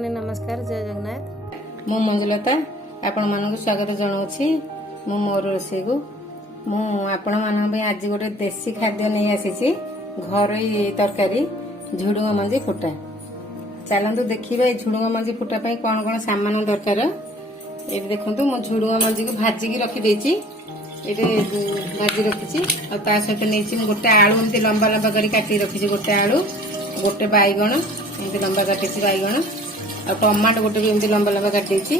मैंने नमस्कार जय जगन्नाथ। मु मंजुलता आपण मानक स्वागत जनाऊँगी मु मोर रोषे को आपण मान आज गोटे देसी खाद्य नहीं आसी घर तरकारी झुडुंग मंजी फुटा। चलतु देखिए झुडुंग मंजी फुटा कौन कौन सामान दरकार। ये देखो मो झुडुंग मंजी को भाजिकी रखीदे ये भाजी रखी सहित नहीं गोटे आलू एमती लंबा लंबा कर काटी रखी गोटे आलू गोटे बैगण एमती लंबा काटी बैगण आ टमाटो गोटे भी एमती लंबा लंबा काटी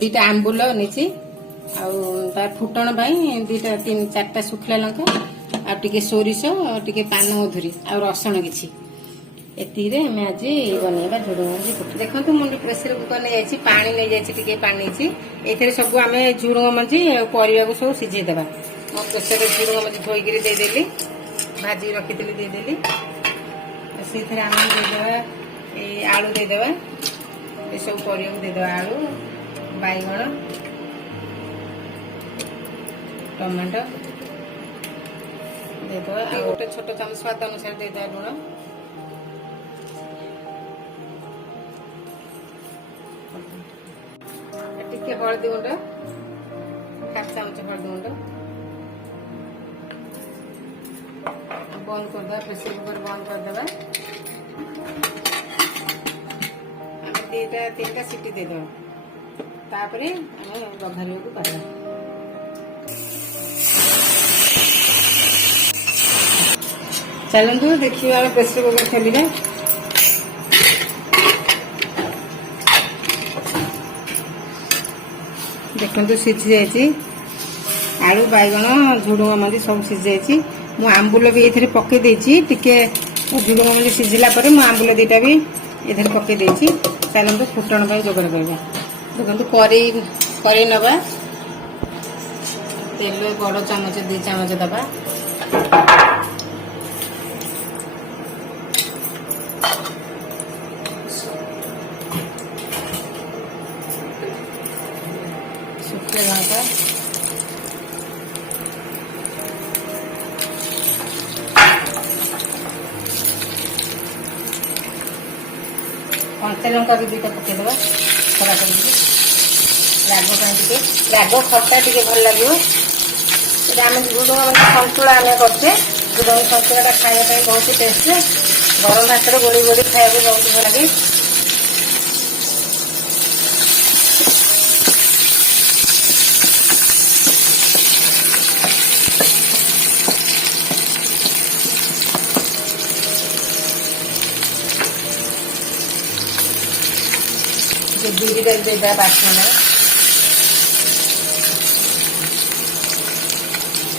दीटा आंबुल नहीं तार फुटण दीटा तीन चार्टा सुखला लंका आगे सोरिष टे पान मधुरी आ रसुण किसी एति आज बनवा झुडुंग मंजी। देखो मुझे प्रेसर कुकर नहीं जाइए पानी नहीं जाइए पानी ये सब आम झुडुंग मंजी परिवा को सब सीझेदेवा। मो प्रेसर झुडुंग मंजी धोईक देदेली भाजी रखी देदेली से आम देदेवा आलू देदेवा ये सब परिवा को देदेवा आलू बैगण टमाटो देदेवा आ गोटे छोट चामच स्वाद अनुसार देदेवा लुण टिके हलदी गुंड हाफ चामच हलदी गुंड बंद करदे प्रेसर कुकर बंद करदे आम दीटा तीन सीटी देदेवा तापर बघार को पारा। चलतु देखिए प्रेसर कुकर खोलिए देखो सीझी जाइए आलू बैगण झुडुंग मंजी सब सीझी जाइए मु आंबुल भी ये पकई देती झुडुंग मंजी सीझिला आंबुल दीटा भी ये पकई देती। चलतु फुटण जोगाड़ करवा। देखो करी नवा तेल बड़ चामच 2 चामच दबा सुखे लंका कंचा लंका भी 2टा पकईदे खरा कर राग खटा टे भल लगे आम झुडुंग सन्तुला आम करते झुडुंग सन्तुला खाया बहुत टेस्ट गरम भात गोली गोली खाया बहुत भल लगे। बिरी देदा बासना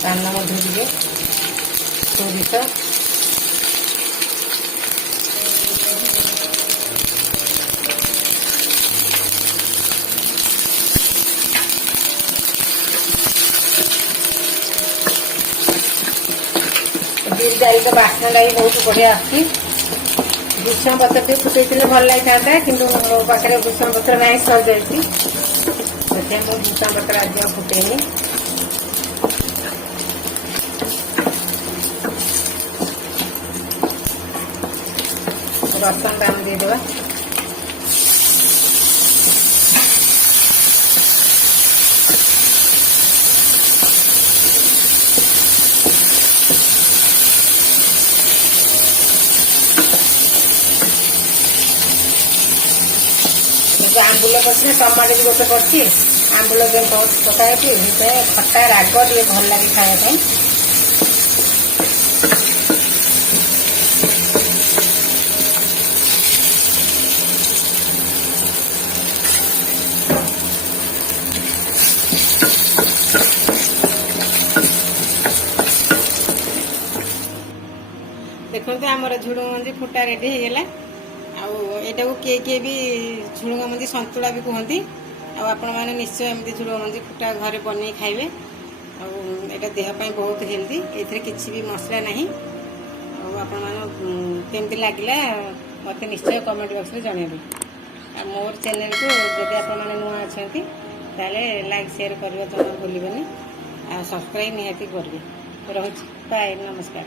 पान मधुरी सोरिष बिरी डाली का बासना भी बहुत बढ़िया आसी। भूषण पत्र टे फुटे भल लगी था कि मो पाखे भूषण पत्र ना सर जाती मुझे भूषण पत्र आज फुटेनी। रसुण आम देदेवा आंबुल पड़े टमाटो भी गोटे पड़े आंबुल पकाए खटा राग टे भल लगे खाया देखते आमर झुडुंग मंजी फुटा रेडी होगला। आटा को किए भी झुडुंग मंजी सन्तुला भी कहती आपण मैंने निश्चय एमती झुडुंग मंजी फुटा घरे बन खाइबे आटा देहपाई बहुत हेल्दी ये किसी भी मसला ना आपण मैंने लगे मत निश्चय कमेंट बॉक्स में जनइबे। मोर चैनल को जब आपण मैंने नुआ अच्छा लाइक शेयर करवा जमा भूलि सब्सक्राइब निहाती करेंगे। रोच बाय नमस्कार।